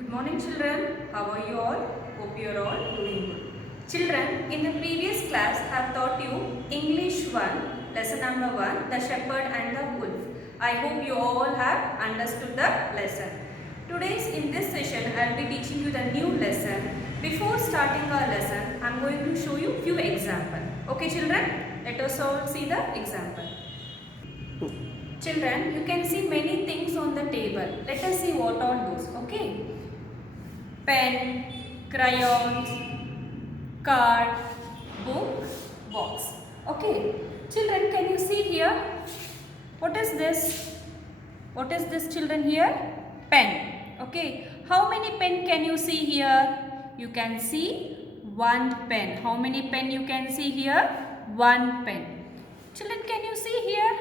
Good morning children, how are you all? Hope you are all doing good. Children, in the previous class I have taught you English 1, lesson number 1, the shepherd and the wolf. I hope you all have understood the lesson. Today's in this session I will be teaching you the new lesson. Before starting our lesson, I am going to show you few examples. Okay children, let us all see the example. Children, you can see many things on the table. Let us see what are those. Okay. Pen, crayons, card, book, box. Okay. Children, can you see here? What is this? What is this children here? Pen. Okay. How many pen can you see here? You can see one pen. How many pen you can see here? One pen. Children, can you see here?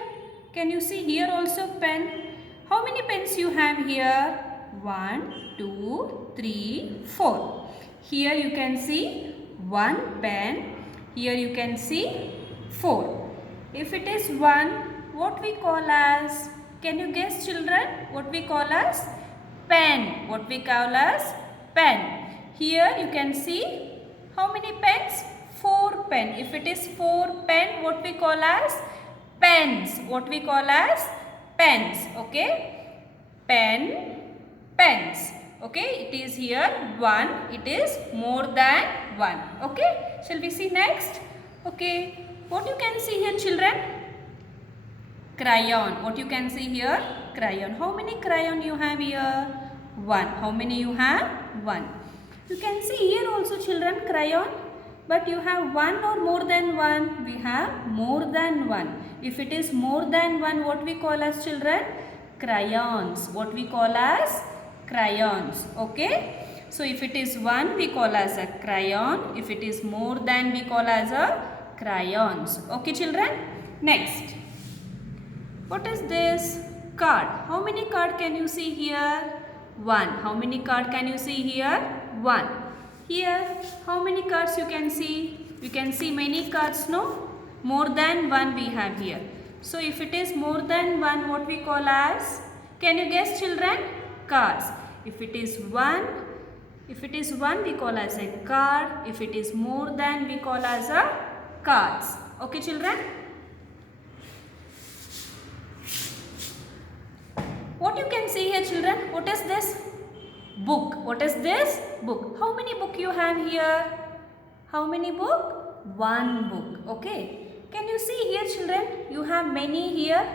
Can you see here also pen? How many pens you have here? 1, 2, 3, 4. Here you can see one pen. Here you can see 4. If it is 1, what we call as? Can you guess children? What we call as? Pen. What we call as? Pen. Here you can see how many pens? 4 pen. If it is 4 pen, what we call as? Pens. What we call as? Pens. Okay. Pen. Pens. Okay. It is here 1. It is more than 1. Okay. Shall we see next? Okay. What you can see here children? Crayon. What you can see here? Crayon. How many crayon you have here? 1. How many you have? 1. You can see here also children crayon. But you have 1 or more than 1? We have more than 1. If it is more than 1, what we call as children? Crayons. What we call as? Crayons. Okay. So if it is 1, we call as a crayon. If it is more than, we call as a crayons. Okay children. Next. What is this? Card. How many card can you see here? 1. How many card can you see here? 1. Here, how many cards you can see? You can see many cards, no? More than 1 we have here. So, if it is more than 1, what we call as? Can you guess children? Cards. If it is 1, we call as a card. If it is more than, we call as a cards. Okay children? What you can see here children? What is this? Book. What is this? Book. How many book you have here? How many book? 1 book. Okay. Can you see here children? You have many here.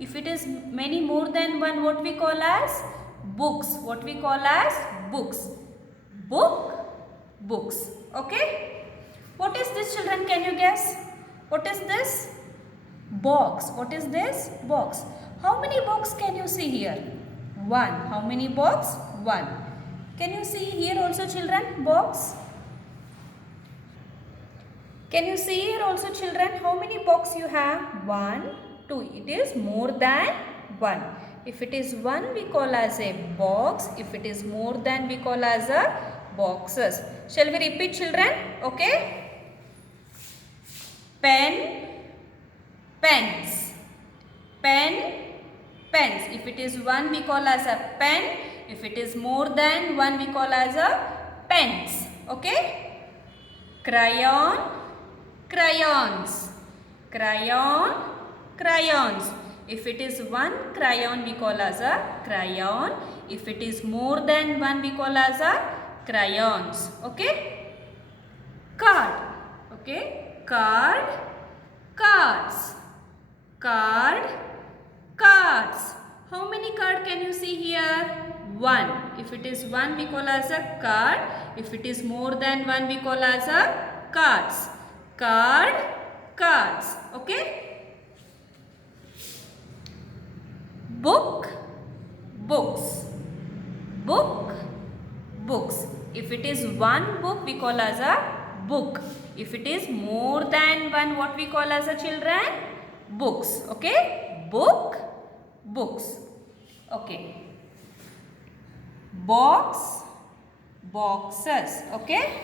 If it is many more than 1, what we call as? Books. What we call as? Books. Book. Books. Okay. What is this children? Can you guess? What is this? Box. What is this? Box. How many box can you see here? 1. How many box? 1. Can you see here also children? Box. Can you see here also children? How many box you have? 1, 2. It is more than 1. If it is 1, we call as a box. If it is more than, we call as a boxes. Shall we repeat children? Okay. Pen, pens. Pen, pens. If it is 1, we call as a pen. If it is more than 1, we call as a pens. Okay. Crayon, crayons. Crayon, crayons. If it is 1 crayon, we call as a crayon. If it is more than 1, we call as a crayons. Okay. Card. Okay. Card, cards. Card, cards. How many card can you see here? 1. If it is 1, we call as a card. If it is more than 1, we call as a cards. Card, cards. Okay. Book, books. Book, books. If it is 1 book, we call as a book. If it is more than 1, what we call as a children? Books. Okay. Book, books. Okay. Box, boxes. Okay.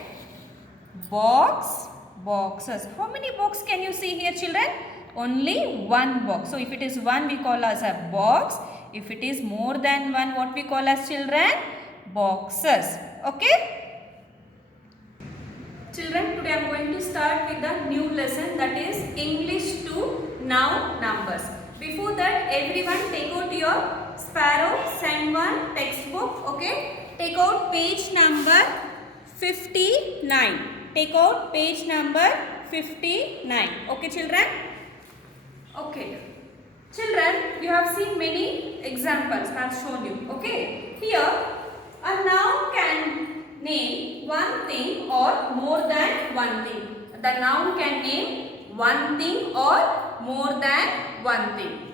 Box, boxes. How many box can you see here children? Only 1 box. So if it is 1, we call as a box. If it is more than 1, what we call as children? boxes. Okay? Children, today I am going to start with the new lesson, that is English to noun numbers. Before that, everyone take out your Sparrow Sem 1 textbook. Okay? Take out page number 59. Take out page number 59. Okay, children? Okay. Children, you have seen many examples I have shown you. Okay. Here, a noun can name one thing or more than one thing. The noun can name one thing or more than one thing.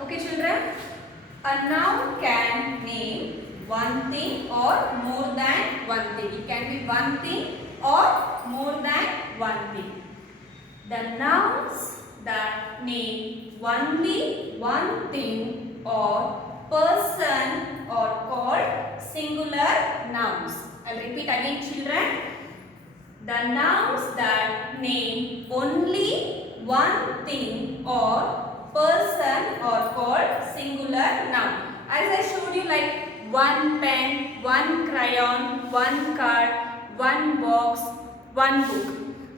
Okay, children. A noun can name one thing or more than one thing. It can be one thing or more than one thing. The nouns that name only one thing or person are called singular nouns. I will repeat again, children. The nouns that name only one thing or person are called singular noun. As I showed you, like one pen, one crayon, one card, one box, one book.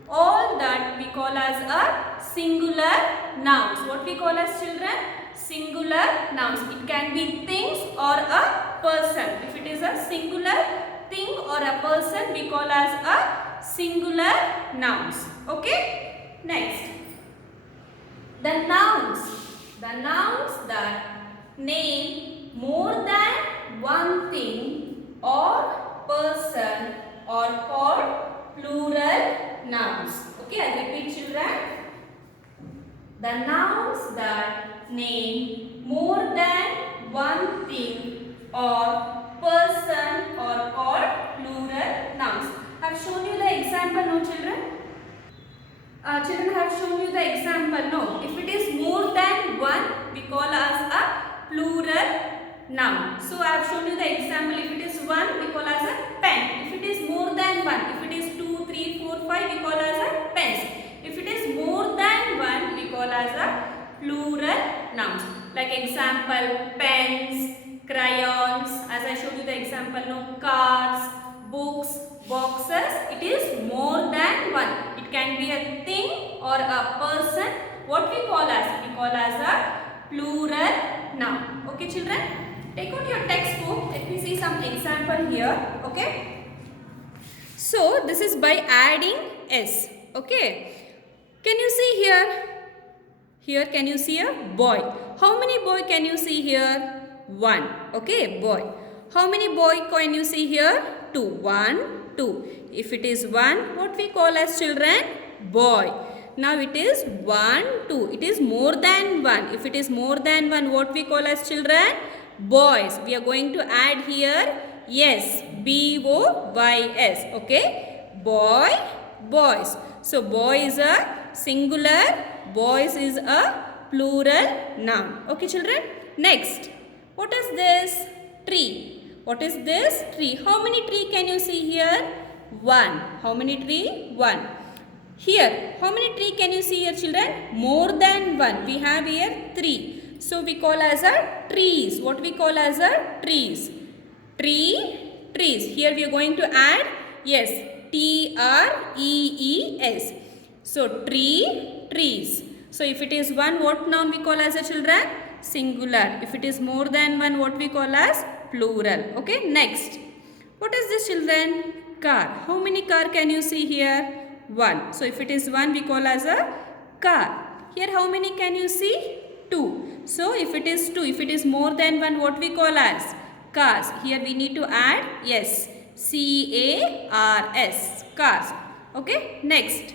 All that we call as a singular nouns. What we call as, children? Singular nouns. It can be things or a person. If it is a singular thing or a person, we call as a singular nouns. Okay? Next. The nouns that name more than one thing or person are called plural nouns. Okay, I repeat, children. The nouns that name more than one thing or person are called plural nouns. I have shown you the example, no, children? Children, I have shown you the example, no. If it is more than one, we call as a plural noun. So, I have shown you the example. If it is one, we call as a pen. If it is more than one, if it is 2, 3, 4, 5, we call as a pens. If it is more than one, we call as a plural nouns. Like example, pens, crayons, as I showed you the example, no, cards, books, boxes. It is more than one. It can be a thing or a person. What we call as? We call as a plural noun. Okay, children? Take out your textbook. Let me see some example here. Okay? So, this is by adding S. Okay? Can you see here? Here, can you see a boy? How many boy can you see here? One. Okay, boy. How many boy can you see here? Two. One, two. If it is one, what we call as, children? Boy. Now it is 1, 2. It is more than 1. If it is more than 1, what we call as, children? Boys. We are going to add here yes. B-O-Y-S. Okay? Boy, boys. So, boy is a singular. Boys is a plural noun. Okay, children? Next. What is this? Tree. What is this? Tree. How many tree can you see here? 1. How many tree? 1. Here, how many tree can you see here, children? More than 1. We have here 3. So, we call as a trees. What we call as a trees? Tree, trees. Here we are going to add, yes, T-R-E-E-S. So, tree, trees. So, if it is 1, what noun we call as a, children? Singular. If it is more than 1, what we call as? Plural. Okay, next. What is this, children? Car. How many car can you see here? 1. So, if it is 1, we call as a car. Here, how many can you see? 2. So, if it is 2, if it is more than 1, what we call as? Cars. Here, we need to add, yes, C-A-R-S. Cars. Okay, next.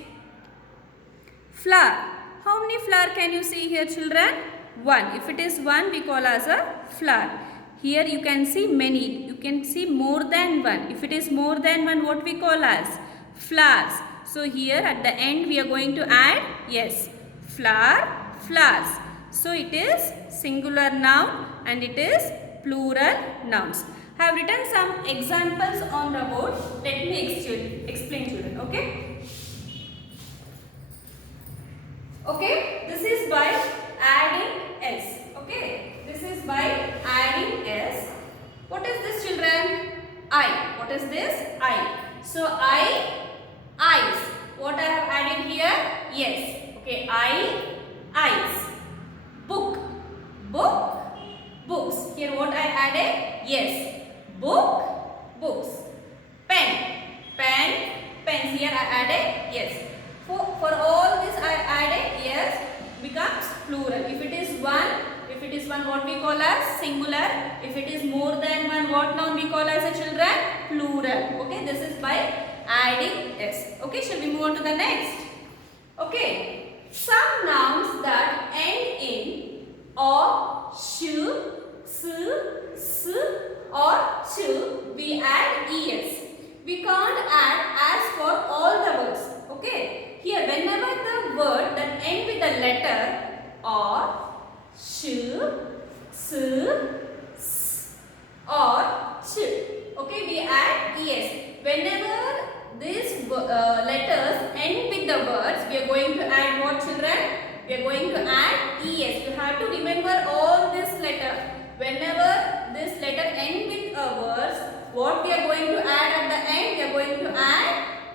Flower. How many flower can you see here, children? 1. If it is 1, we call as a flower. Here you can see many. You can see more than 1. If it is more than 1, what we call as? Flowers. So here at the end we are going to add, yes, flower, flowers. So it is singular noun and it is plural nouns. I have written some examples on the board. Let me explain, children. Okay? Okay, this is by adding S. Okay, this is by adding S. What is I. What is this? I. So eyes. What I have added here? Yes. Okay, eyes. Book, books. Here what I added? Yes. Books. Pens. Here I added? Yes. For all this I added? Yes. Becomes plural. If it is one, what we call as singular. If it is more than one, what noun we call as a children? Plural. Okay, this is by adding s. Okay, shall we move on to the next? Okay, some nouns that end in or, shu, s or chu, we add es. We can't add as for all the words. Okay, here whenever the word that end with the letter or, shu, s or ch, okay, we add es. Whenever these letters end with the words, we are going to add what, children? We are going to add es. You have to remember all this letter. Whenever this letter end with a words, what we are going to add at the end? We are going to add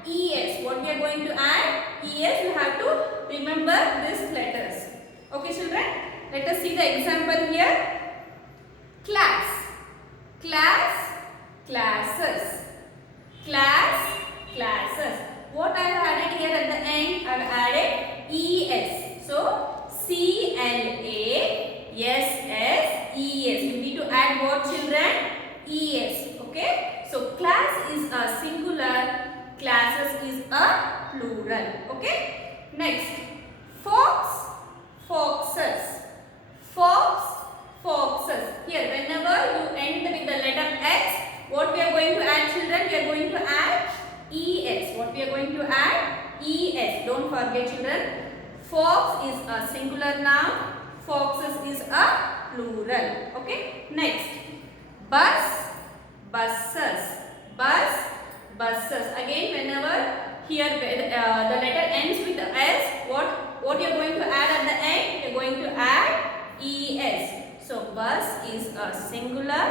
es. What we are going to add? Es. You have to remember these letters. Okay, children? Let us see the example here. Class, classes. Classes. What I have added here at the end? I have added es. So CLASSES. You need to add what, children? Es. Okay. So class is a singular, classes is a plural. Okay. Next, foxes. Here whenever you end with the letter x, what we are going to add, children? We are going to add es. What we are going to add? Es. Don't forget, children. Fox is a singular noun. Foxes is a plural. Okay. Next, buses. Again, whenever here the letter ends with the s, what you are going to add at the end? You are going to add es. So bus is a singular,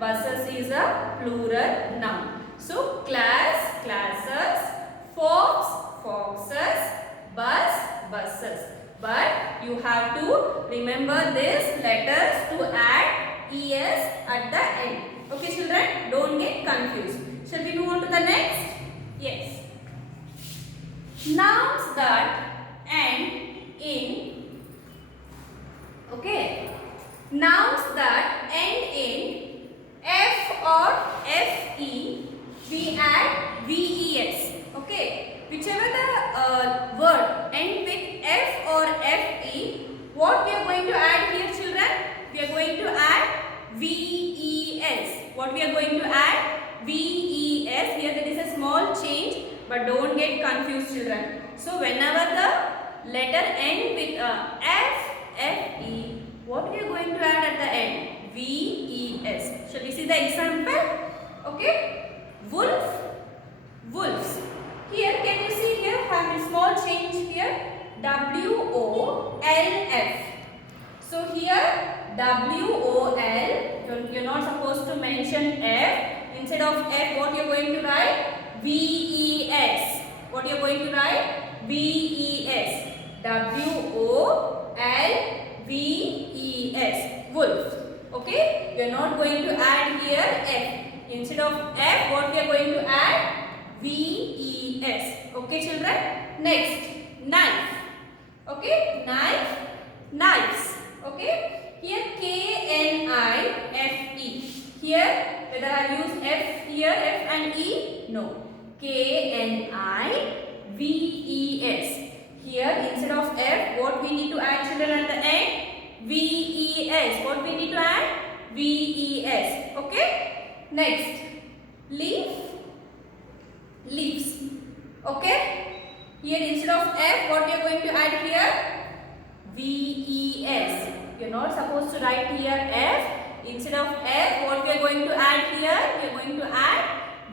buses is a plural noun. So classes, foxes, buses. But you have to remember these letters to add es at the end. Okay, children, don't get confused. Shall we move on to the next? Yes. Nouns that end in, okay, nouns that end in f or fe, we add ves. Okay, whichever the word end with f or fe, what we are going to add here, children? We are going to add ves. What we are going to add? Ves. Here there is a small change, but don't get confused, children. So whenever the letter end with f, fe, what we are going to add at the end? Ves. Shall we see the example? Okay. Wolves. Here, can you see here? Have a small change here. WOLF. So here WOL. You're not supposed to mention F. Instead of F, what you're going to write? VES. What you're going to write? VES. WOLVES. Wolf. Okay? We are not going to add here F. Instead of F, what we are going to add? VES. Okay, children? Next, knife. Okay? Knives. Okay? Here KNIFE. Here, whether I use F here, F and E? No. KNIVES. Here, instead of F, what we need to add, children, at the end? VES. What we need to add? VES. Okay? Next, leaves. Okay? Here, instead of F, what we are going to add here? VES. You are not supposed to write here F. Instead of F, what we are going to add here? We are going to add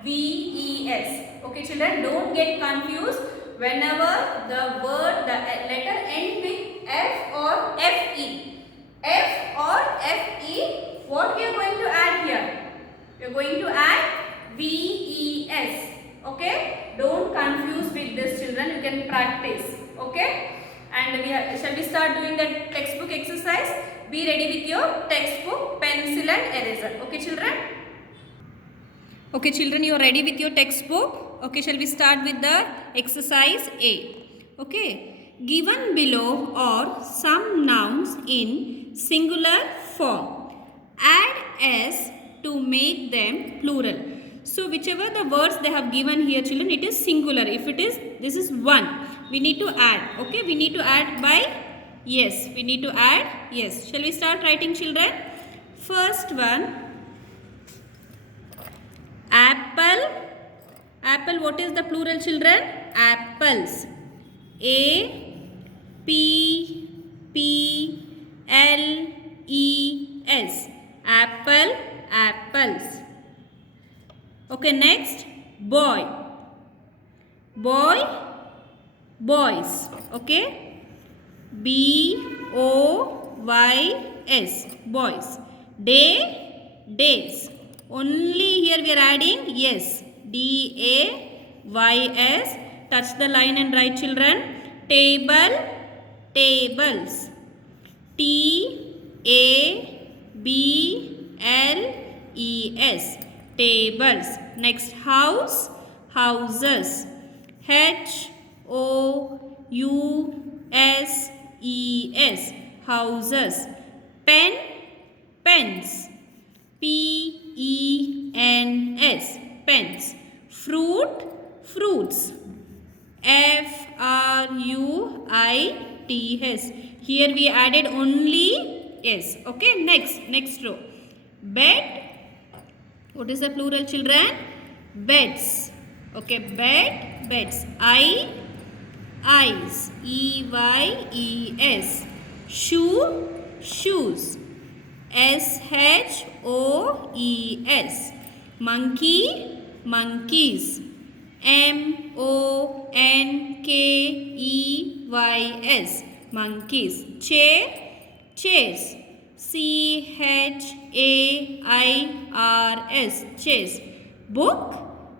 VES. Okay, children, don't get confused. Whenever the letter end with F or FE. F or FE, what we are going to add here? We are going to add V-E-S. Okay, don't confuse with this, children. You can practice. Okay, and shall we start doing the textbook exercise? Be ready with your textbook, pencil and eraser. Okay, children. Okay, children, you are ready with your textbook. Okay, shall we start with the exercise A? Okay, given below are some nouns in singular form. Add s to make them plural. So whichever the words they have given here, children, it is singular. If it is, this is one. We need to add. Okay, we need to add by yes. We need to add yes. Shall we start writing, children? First one. Apple. Apple, what is the plural, children? Apples. A-P-P-L-E-S. Apple, apples. Okay, next. Boy. Boy, boys. Okay. B-O-Y-S. Boys. Day, days. Only here we are adding yes. D-A-Y-S. Touch the line and write, children. Table, tables. T-A-B-L-E-S. Tables. Next, house, houses. H-O-U-S-E-S. Houses. Pen, pens. P-E-N-S. Pens. Fruit, fruits. F-R-U-I-T-S. Here we added only S. Okay, next row. Bed. What is the plural, children? Beds. Okay, bed, beds. Eyes. E-Y-E-S. Shoe, shoes. S-H-O-E-S. Monkey, monkeys. M-O-N-K-E-Y-S. Monkeys. Chair, chairs. C-H-A-I-R-S. Chairs. Book,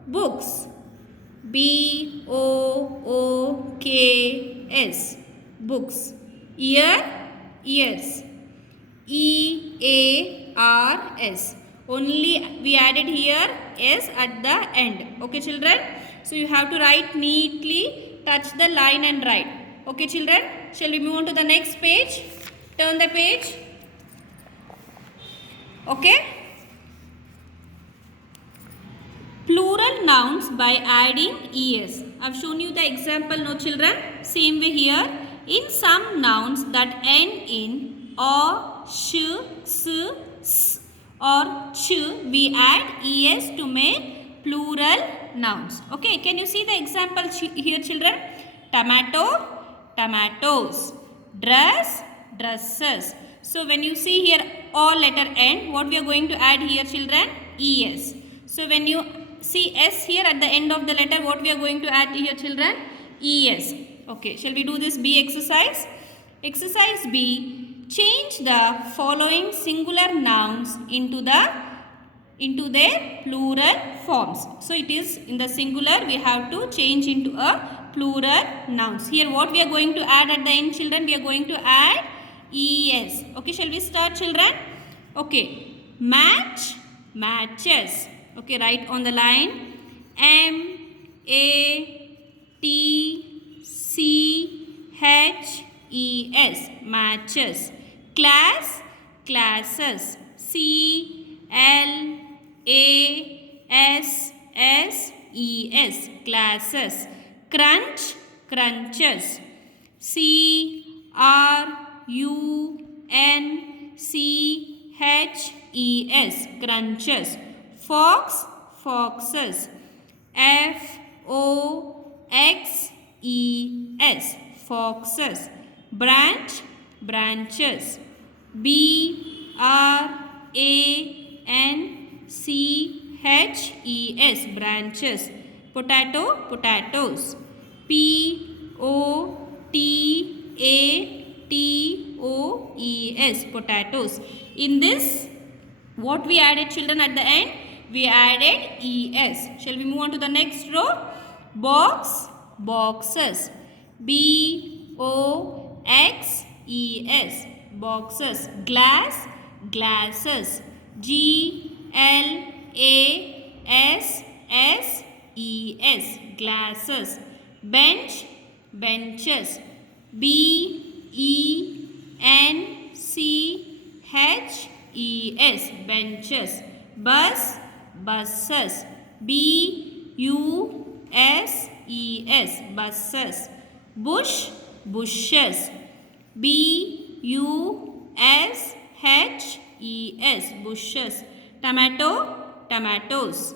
books. B-O-O-K-S. Books. Ear, ears. E-A-R-S. Only we added here S at the end. Okay, children. So you have to write neatly, touch the line and write. Okay, children. Shall we move on to the next page? Turn the page. Okay. Plural nouns by adding es. I have shown you the example, no, children. Same way here. In some nouns that end in or, sh, s, s or ch, we add es to make plural nouns. Okay, can you see the example here, children? Tomato, tomatoes. Dress, dresses. So when you see here all letter end, what we are going to add here, children? Es. So when you see s here at the end of the letter, what we are going to add here, children? Es. Okay, shall we do this B exercise? Exercise B. Change the following singular nouns into their plural forms. So it is in the singular, we have to change into a plural nouns. Here what we are going to add at the end, children? We are going to add es. Okay, shall we start, children? Okay, match, matches. Okay, write on the line. M-A-T-C-H-E-S. Matches. Class, classes. C-L-A-S-S-E-S. Classes. Crunch, crunches. C-R-U-N-C-H-E-S. Crunches. Fox, foxes. F-O-X-E-S. Foxes. Branch, branches. B-R-A-N-C-H-E-S. Branches. Potato, potatoes. P-O-T-A-T-O-E-S. Potatoes. In this, what we added, children, at the end? we added ES. Shall we move on to the next row? Box, boxes. BOXES, boxes. Glass, glasses. GLASSES, glasses. Bench, benches. BENCHES, benches. Bus, buses. BUSES, buses. Bush, bushes. BUSHES, bushes. Tomato, tomatoes.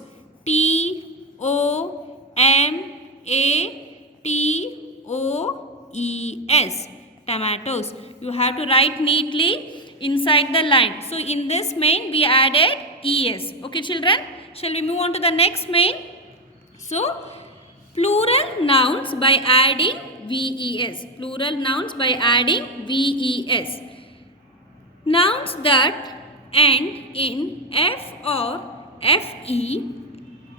TOMATOES, tomatoes. You have to write neatly inside the line. So in this main we added ES. Okay children, shall we move on to the next main? So plural nouns by adding VES. Plural nouns by adding VES. Nouns that end in F or FE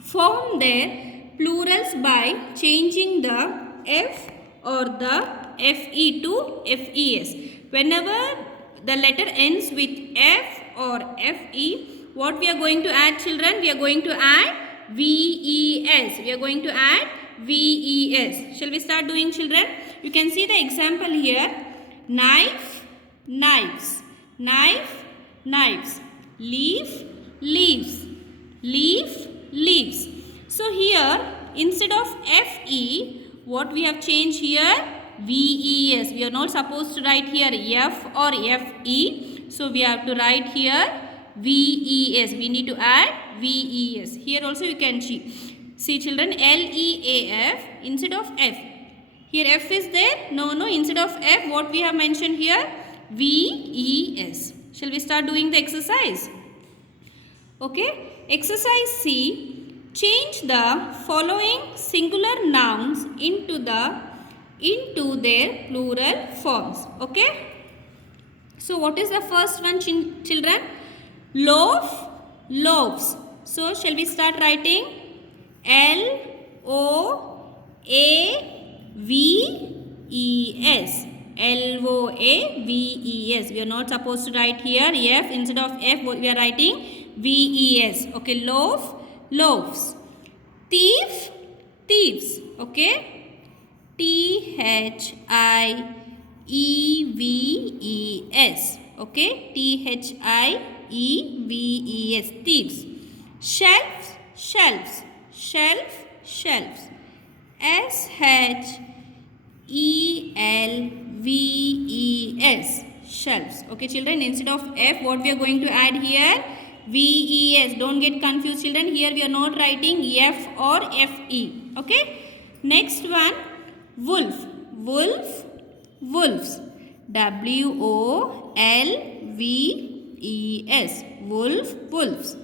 form their plurals by changing the F or the FE to FES. Whenever the letter ends with F or FE, what we are going to add children? We are going to add VES. We are going to add VES. Shall we start doing children? You can see the example here. Knife, knives. Knife, knives. Leaf, leaves. Leaf, leaves. So here instead of FE, what we have changed here? VES. We are not supposed to write here F or FE. So we have to write here VES. We need to add VES. Here also you can see. See children, LEAF instead of F. Here F is there? No, instead of F what we have mentioned here? VES. Shall we start doing the exercise? Okay. Exercise C. Change the following singular nouns into their plural forms. Okay. So what is the first one children? Loaf, loaves. So shall we start writing? LOAVES. LOAVES. We are not supposed to write here F. Instead of F we are writing VES. Okay. Loaf, loaves. Thief, thieves. Okay. THIEVES. Okay. THIEVES. Thieves. Shelves, shelves. Shelf, shelves. SHELVES. Shelves. Okay children, instead of F what we are going to add here? VES. Don't get confused children. Here we are not writing F or FE. Okay. Next one. Wolf. Wolf. Wolves. WOLVES. Wolf. Wolves.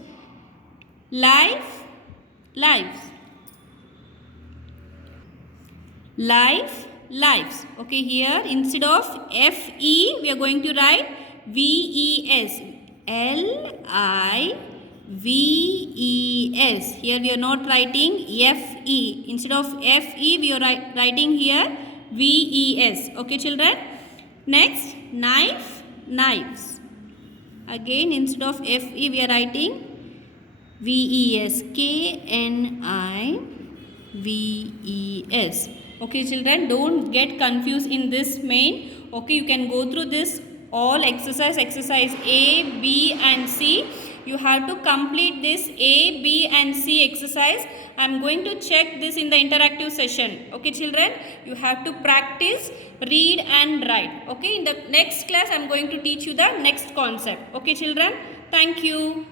Life. Lives. Life. Lives. Okay. Here instead of FE we are going to write VES. LIVES. Here we are not writing FE. Instead of FE we are writing here VES. Okay children. Next, knife, knives. Again instead of FE we are writing VES. KNIVES. Okay children, don't get confused in this main. Okay, you can go through this all exercise A, B and C. You have to complete this A, B and C exercise. I am going to check this in the interactive session. Okay children, you have to practice, read and write. Okay, in the next class I am going to teach you the next concept. Okay children, thank you.